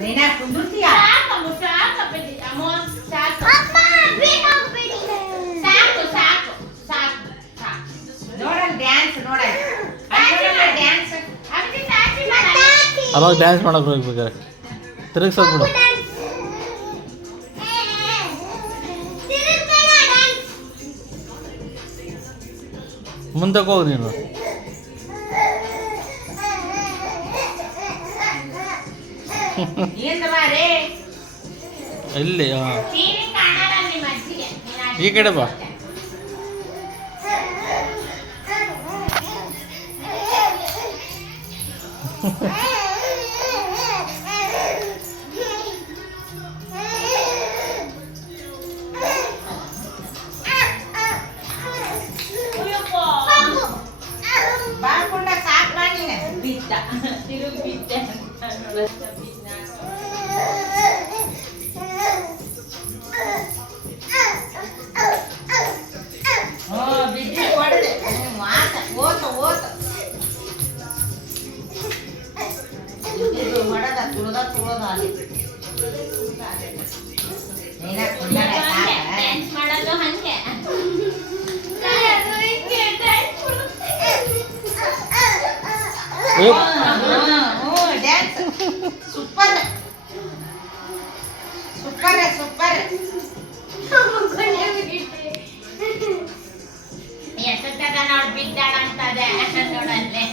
ನೀನಾ ಕುಂದುರ್ತೀಯಾ ಸಾಕು ಸಾಕು ಬಿಡಿ ಅಮ್ಮ ಸಾಕು ಅಮ್ಮ ಬೇಕಾಗ್ಬಿಡಿ ಸಾಕು ಸಾಕು ಸಾಕು ಸಾಕು ನೋಡಲ್ ಡ್ಯಾನ್ಸ್ ನೋಡಲ್ ಡ್ಯಾನ್ಸ್ ಅಭಿತಿ ಸಾಕ್ಷಿ ಮಾಡ ಅವಾಗ ಡ್ಯಾನ್ಸ್ ಮಾಡಕ್ಕೆ ಹೋಗ್ಬೇಕಾರೆ ತಿರುಗಿಸೋದು ಬಿಡು ಮುಂದಕ್ಕೆ ಹೋಗಿ ನೀನು ಏನ್ ಬಾರೇ ಇಲ್ಲಿ ಟಿವಿ ಕಾಣಲ್ಲ ನಿಮ್ಮ ಅಜ್ಜಿಗೆ ಈ ಕಡೆ ಬಾ ಬಾಳ್ಕೊಂಡ ಸಾಕ್ ಮಾಡಿ ಬಿದ್ದ ತಿರುಗಿ ಬಿದ್ದೆ ಬಿದ್ದಿ ಹೊಡೆದೆ ಮಾತ ಓತ ಓತ ಇದು ಹೊಡೆದ ತುಳದ ಅಲ್ಲಿ ನೀನ ಕುಂದಾಡ ಡ್ಯಾನ್ಸ್ ಮಾಡೋದು ಹಂಗೆ ಡ್ಯಾನ್ಸ್ ಸೂಪರ್ ಸೂಪರ್ ಸೂಪರ್ ಎಷ್ಟೊತ್ತಾಗ ನೋಡ್ ಬಿದ್ದಾಳ ಅಂತದೆ ನೋಡಲ್ಲೇ